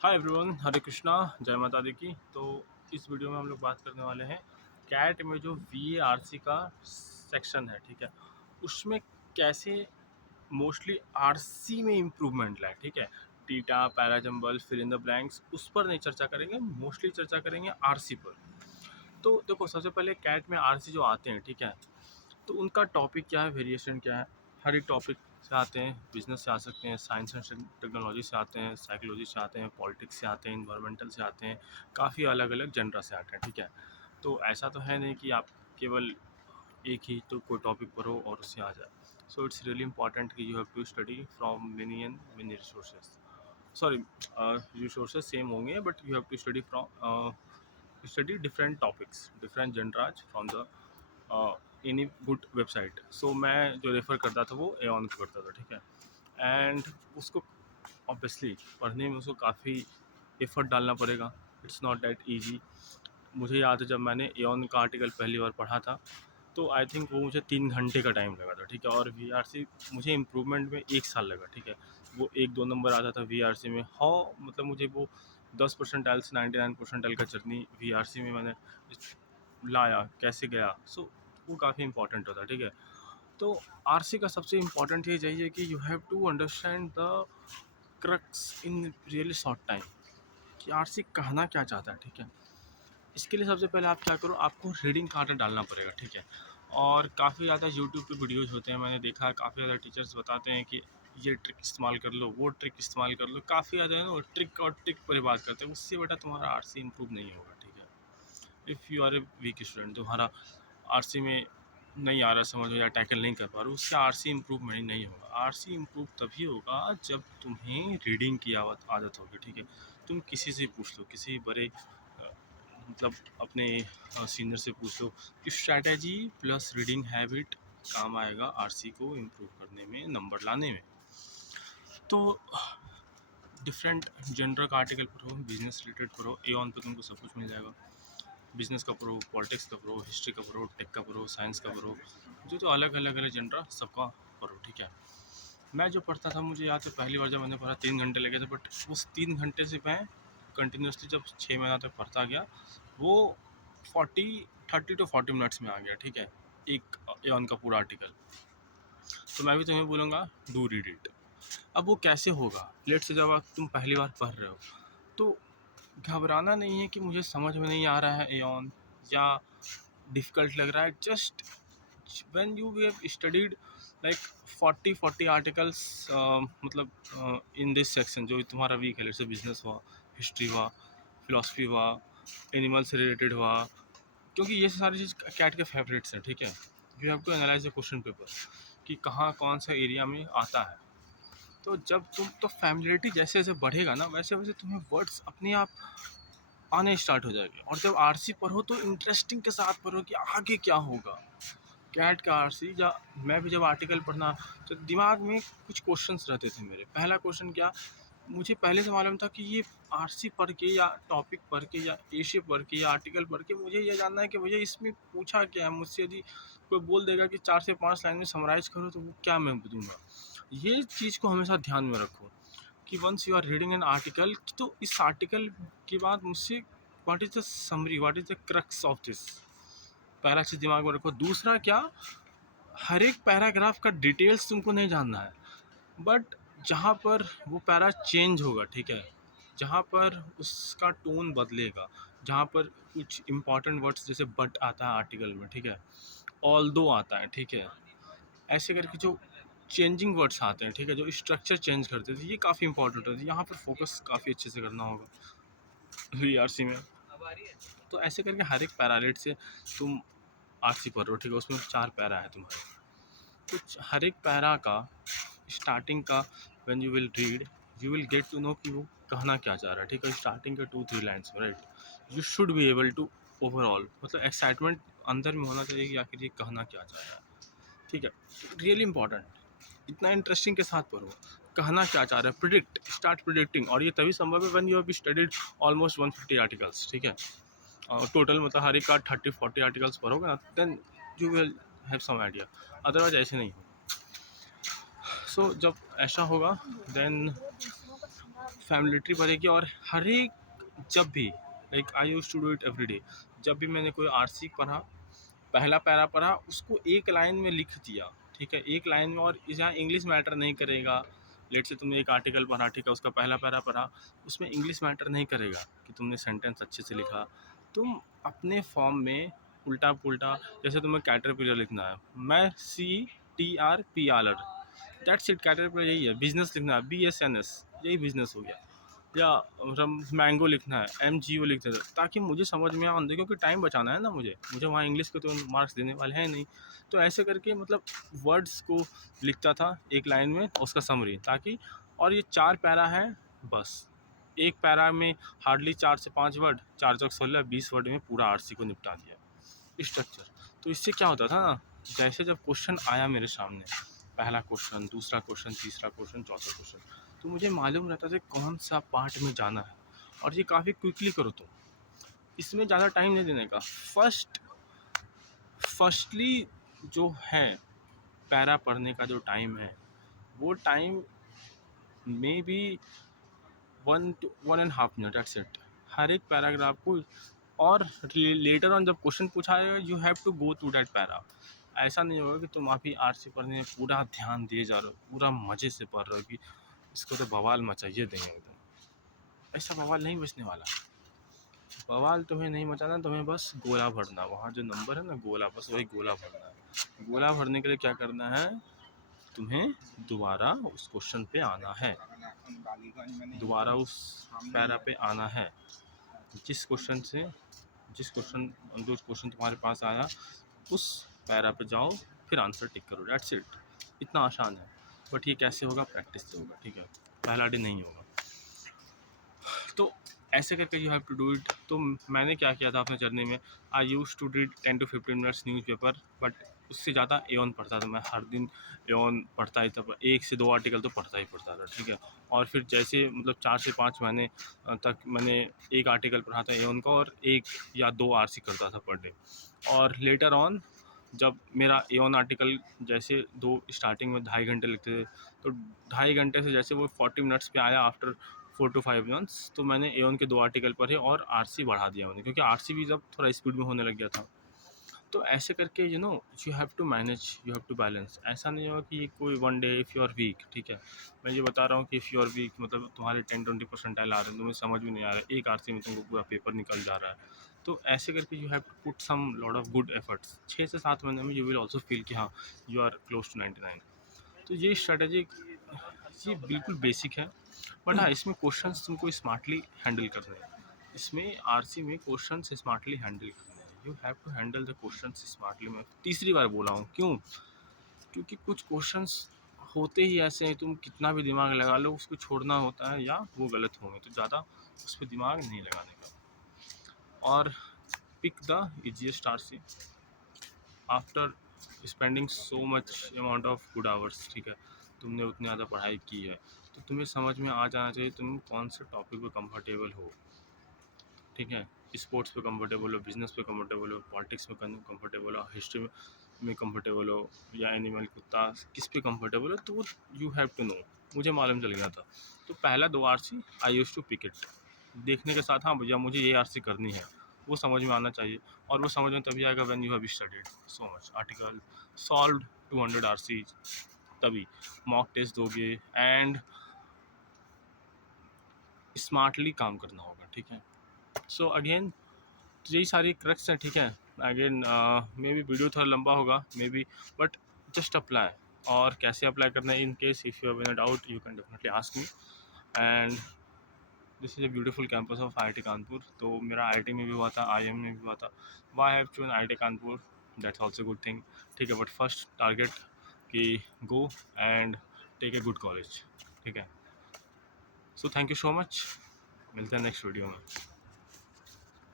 Hi everyone, हरे कृष्णा, जय माता दी की। तो इस वीडियो में हम लोग बात करने वाले हैं कैट में जो VARC का सेक्शन है, ठीक है, उसमें कैसे मोस्टली आरसी में इम्प्रूवमेंट लाए, ठीक है। TITA, parajumble, fill in the blanks, उस पर नहीं चर्चा करेंगे, मोस्टली चर्चा करेंगे आरसी पर। तो देखो, सबसे पहले कैट में आरसी जो आते हैं, ठीक है, तो उनका टॉपिक क्या है, वेरिएशन क्या है। हर एक टॉपिक से आते हैं, बिजनेस से आ सकते हैं, साइंस एंड टेक्नोलॉजी से आते हैं, साइकोलॉजी से आते हैं, पॉलिटिक्स से आते हैं, इन्वायरमेंटल से आते हैं, काफ़ी अलग अलग जनरा से आते हैं, ठीक है। तो ऐसा तो है नहीं कि आप केवल एक ही तो कोई टॉपिक पढ़ो और उससे आ जाए। सो इट्स रियली इंपॉर्टेंट कि you have to study from many and many resources. Sorry, resources same होंगे but you have to study from study different topics, different genres from the in good website. So मैं जो refer करता था वो Aon को करता था, ठीक है। एंड उसको ऑब्वियसली पढ़ने में उसको काफ़ी एफर्ट डालना पड़ेगा। It's not that easy. मुझे याद है जब मैंने एऑन का आर्टिकल पहली बार पढ़ा था तो आई थिंक वो मुझे 3 घंटे का टाइम लगा था, ठीक है। और VRC मुझे इम्प्रूवमेंट में 1 साल लगा, ठीक है। वो 1-2 नंबर आता था VRC में, हाँ, मतलब मुझे वो 10% से 99% का जर्नी VRC में मैंने लाया, कैसे गया। सो वो काफ़ी इंपॉर्टेंट होता है, ठीक है। तो आरसी का सबसे इम्पॉर्टेंट ये चाहिए कि you have to understand the crux in really short time, कि आरसी कहना क्या चाहता है, ठीक है। इसके लिए सबसे पहले आप क्या करो, आपको रीडिंग का आदत डालना पड़ेगा, ठीक है। और काफ़ी ज़्यादा यूट्यूब पे वीडियोज़ होते हैं, मैंने देखा है काफ़ी ज़्यादा टीचर्स बताते हैं कि ये ट्रिक इस्तेमाल कर लो, वो ट्रिक इस्तेमाल कर लो, काफ़ी ज़्यादा है ना, ट्रिक और ट्रिक पर ही बात करते हैं। उससे बेटा तुम्हारा आरसी इम्प्रूव नहीं होगा, ठीक है। If you are a weak student, तुम्हारा आरसी में नहीं आ रहा समझ में या टैकल नहीं कर पा रहे हो, उससे आरसी इम्प्रूवमेंट नहीं होगा। आरसी इम्प्रूव तभी होगा जब तुम्हें रीडिंग की आदत होगी, ठीक है। तुम किसी से पूछ लो, किसी बड़े मतलब अपने सीनियर से पूछ लो कि स्ट्रैटेजी प्लस रीडिंग हैबिट काम आएगा आरसी को इम्प्रूव करने में, नंबर लाने में। तो डिफरेंट जनरल का आर्टिकल पढ़ो, बिजनेस रिलेटेड पढ़ो, एऑन पे तुमको सब कुछ मिल जाएगा। बिजनेस का पढ़ो, पॉलिटिक्स का पढ़ो, हिस्ट्री का पढ़ो, टेक का पढ़ो, साइंस का पढ़ो, जो तो अलग अलग अलग जनरा सबका पढ़ो, ठीक है। मैं जो पढ़ता था, मुझे याद है पहली बार जब मैंने पढ़ा 3 घंटे लगे थे, बट उस 3 घंटे से मैं कंटिन्यूसली जब 6 महीना तक पढ़ता गया, वो 30 to 40 मिनट्स में आ गया, ठीक है, एक एऑन का पूरा आर्टिकल। तो मैं भी तुम्हें बोलूँगा, डू रीड इट। अब वो कैसे होगा, लेट से जब तुम पहली बार पढ़ रहे हो तो घबराना नहीं है कि मुझे समझ में नहीं आ रहा है एऑन, या डिफ़िकल्ट लग रहा है। Just when you have studied like 40 articles, मतलब इन दिस सेक्शन जो तुम्हारा वीक है, जैसे बिजनेस हुआ, हिस्ट्री हुआ, फिलॉसफी हुआ, एनिमल से रिलेटेड हुआ, क्योंकि ये सारी चीज़ कैट के फेवरेट्स हैं, ठीक है। You have to analyse the question paper कि कहाँ कौन सा एरिया में आता है। तो जब तुम तो फैमिलियरिटी जैसे जैसे बढ़ेगा ना, वैसे वैसे तुम्हें वर्ड्स अपने आप आने स्टार्ट हो जाएंगे। और जब आरसी पढ़ो तो इंटरेस्टिंग के साथ पढ़ो कि आगे क्या होगा। कैट का आरसी, या मैं भी जब आर्टिकल पढ़ना, तो दिमाग में कुछ क्वेश्चंस रहते थे मेरे। पहला क्वेश्चन क्या, मुझे पहले से मालूम था कि ये आरसी पढ़ के या टॉपिक पढ़ के या एशे पढ़ के या आर्टिकल पढ़ के मुझे ये जानना है कि भैया इसमें पूछा क्या है मुझसे। यदि कोई बोल देगा कि 4 से 5 लाइन में समराइज़ करो, तो वो क्या मैं दूँगा। ये चीज़ को हमेशा ध्यान में रखो कि once you are reading an article, तो इस आर्टिकल के बाद मुझसे what is the summary, what is the crux of this, पहला चीज़ दिमाग में रखो। दूसरा क्या, हर एक पैराग्राफ का डिटेल्स तुमको नहीं जानना है, बट जहाँ पर वो पैरा चेंज होगा, ठीक है, जहाँ पर उसका टोन बदलेगा, जहाँ पर कुछ इंपॉर्टेंट वर्ड्स जैसे बट आता है आर्टिकल में, ठीक है, ऑल्दो आता है, ठीक है, ऐसे करके जो चेंजिंग वर्ड्स आते हैं, ठीक है, जो स्ट्रक्चर चेंज करते थे, ये काफ़ी इंपॉर्टेंट होता है। यहाँ पर फोकस काफ़ी अच्छे से करना होगा VRC में। तो ऐसे करके हर एक पैरालेट से तुम आरसी पढ़ रहे हो, ठीक है, उसमें 4 पैरा है तुम्हारे। तो हर एक पैरा का स्टार्टिंग का when you will read, you will get to know कि वो कहना क्या चाह रहा है, ठीक है। स्टार्टिंग के 2-3 लाइन्स में, right, you should be able to overall, मतलब एक्साइटमेंट अंदर में होना चाहिए कि आखिर ये कहना क्या चाह रहा है, ठीक है। रियली इंपॉर्टेंट, इतना इंटरेस्टिंग के साथ पढ़ो, कहना क्या चाह रहा है, प्रिडिक्ट, स्टार्ट प्रिडिक्टिंग। और ये तभी संभव है when you have studied almost 150 articles, ठीक है। टोटल मतलब हर एक का 30-40 आर्टिकल्स पढ़ोगे ना, then you will have some idea, otherwise ऐसे नहीं होगा। सो जब ऐसा होगा, देन फैमिलिटी बढ़ेगी। और हर एक, जब भी, like I use to do it every day, जब भी मैंने कोई आरसी पढ़ा, पहला पैरा पढ़ा, उसको एक लाइन में लिख दिया, ठीक है, एक लाइन में। और यहाँ इंग्लिश मैटर नहीं करेगा। लेट से तुमने एक आर्टिकल पढ़ा, ठीक है, उसका पहला पैरा पढ़ा, उसमें इंग्लिश मैटर नहीं करेगा कि तुमने सेंटेंस अच्छे से लिखा। तुम अपने फॉर्म में उल्टा पुल्टा, जैसे तुम्हें कैटरपिलर लिखना है, मैं CTRPLR, दैट्स इट, कैटरपिलर यही है। बिजनेस लिखना है, BSNS, यही बिजनेस हो गया। या मतलब मैंगो लिखना है, MGO लिख देते, ताकि मुझे समझ में आए, क्योंकि टाइम बचाना है ना मुझे वहाँ इंग्लिश के तो मार्क्स देने वाले हैं नहीं। तो ऐसे करके मतलब वर्ड्स को लिखता था एक लाइन में, उसका समरी, ताकि, और ये 4 पैरा है बस। एक पैरा में हार्डली 4 से 5 वर्ड, 4 चौक 16, 20 वर्ड में पूरा आरसी को निपटा दिया, स्ट्रक्चर। तो इससे क्या होता था ना, जैसे जब क्वेश्चन आया मेरे सामने, पहला क्वेश्चन, दूसरा क्वेश्चन, तीसरा क्वेश्चन, चौथा क्वेश्चन, तो मुझे मालूम रहता था कौन सा पार्ट में जाना है। और ये काफ़ी क्विकली करो तुम, इसमें ज़्यादा टाइम नहीं देने का। फर्स्टली जो है पैरा पढ़ने का जो टाइम है, वो time may be 1 to 1.5 minute, that's it, हर एक पैराग्राफ को। और लेटर ऑन जब क्वेश्चन पूछा है, you have to go through that para. ऐसा नहीं होगा कि तुम अभी आरसी पढ़ने में पूरा ध्यान दिए जा रहे हो, पूरा मज़े से पढ़ रहे हो कि इसको तो बवाल मचाइए देंगे एकदम। ऐसा बवाल नहीं बचने वाला। बवाल तुम्हें नहीं मचाना, तुम्हें बस गोला भरना, वहाँ जो नंबर है ना गोला, बस वही गोला भरना है। गोला भरने के लिए क्या करना है, तुम्हें दोबारा उस क्वेश्चन पे आना है, दोबारा उस पैरा पे आना है। जिस क्वेश्चन तुम्हारे पास आया, उस पैरा पे जाओ, फिर आंसर टिक करो, दैट्स इट। इतना आसान है। बट ये कैसे होगा, प्रैक्टिस से होगा, ठीक है, पहला डे नहीं होगा। तो ऐसे करके you have to do it. तो मैंने क्या किया था अपने जर्नी में, I use to read 10 to 15 minutes newspaper, but उससे ज़्यादा एओन पढ़ता था मैं। हर दिन एओन पढ़ता ही था, 1 से 2 आर्टिकल तो पढ़ता ही पढ़ता था, ठीक है। और फिर जैसे मतलब 4 से 5 महीने तक मैंने एक आर्टिकल पढ़ा था एओन का, और 1 या 2 आरसी करता था पर डे। और लेटर ऑन जब मेरा एओन आर्टिकल, जैसे दो स्टार्टिंग में 2.5 घंटे लगते थे, तो 2.5 घंटे से जैसे वो 40 मिनट्स पे आया आफ्टर 4 to 5 मंथ्स, तो मैंने एओन के 2 आर्टिकल पढ़े और आरसी बढ़ा दिया मैंने, क्योंकि आरसी भी जब थोड़ा स्पीड में होने लग गया था। तो ऐसे करके you have to manage, you have to balance. ऐसा नहीं होगा कि कोई one day if you are weak, ठीक है, मैं ये बता रहा हूँ कि इफ़ यू आर वीक मतलब तुम्हारे 10-20 परसेंटाइल आ रहे हैं, तुम्हें समझ में नहीं आ रहा है, एक आरसी में तुमको पूरा पेपर निकल जा रहा है। तो ऐसे करके you have to put some lot of good efforts. 6 से 7 महीने में यू विल ऑल्सो फील कि हाँ, यू आर क्लोज टू 99। तो ये स्ट्रेटजी, ये बिल्कुल बेसिक है। बट हाँ, इसमें क्वेश्चंस तुमको स्मार्टली हैंडल करने हैं। इसमें आरसी में क्वेश्चंस स्मार्टली हैंडल करने हैं। You have to handle the questions smartly. मैं तीसरी बार बोला हूँ, क्यों? क्योंकि कुछ क्वेश्चंस होते ही ऐसे हैं, तुम कितना भी दिमाग लगा लो, उसको छोड़ना होता है या वो गलत होंगे, तो ज़्यादा उस पर दिमाग नहीं लगाने का। और pick the easiest RC after spending so much amount of good hours, ठीक है, तुमने उतनी ज़्यादा पढ़ाई की है, तो तुम्हें समझ में आ जाना चाहिए तुम कौन से टॉपिक पे कंफर्टेबल हो, ठीक है। स्पोर्ट्स पे कंफर्टेबल हो, बिजनेस पे कंफर्टेबल हो, पॉलिटिक्स में कंफर्टेबल हो, हिस्ट्री में कंफर्टेबल हो, या एनिमल, कुत्ता, किस पे कंफर्टेबल हो, तो वो यू हैव टू नो। मुझे मालूम चल गया था। तो पहला 2 RC I use to pick it, देखने के साथ, हाँ भैया मुझे ये आरसी करनी है, वो समझ में आना चाहिए। और वो समझ में तभी आएगा when you have studied so much article, solved 200 RC, तभी मॉक टेस्ट दोगे एंड स्मार्टली काम करना होगा, ठीक है। सो अगेन यही सारी क्रक्स है, ठीक है। अगेन मे बी वीडियो थोड़ा लंबा होगा may be, but just apply. और कैसे अप्लाई करना है, in case if you have any doubt you can definitely ask me. And this is a beautiful campus of IIT Kanpur. तो मेरा IIT में भी हुआ था, IIM में भी हुआ था। Why have chosen IIT Kanpur, that's also good thing, ठीक है। बट फर्स्ट टारगेट कि go and take a good college, ठीक है। So thank you so much, मिलते हैं नेक्स्ट वीडियो में।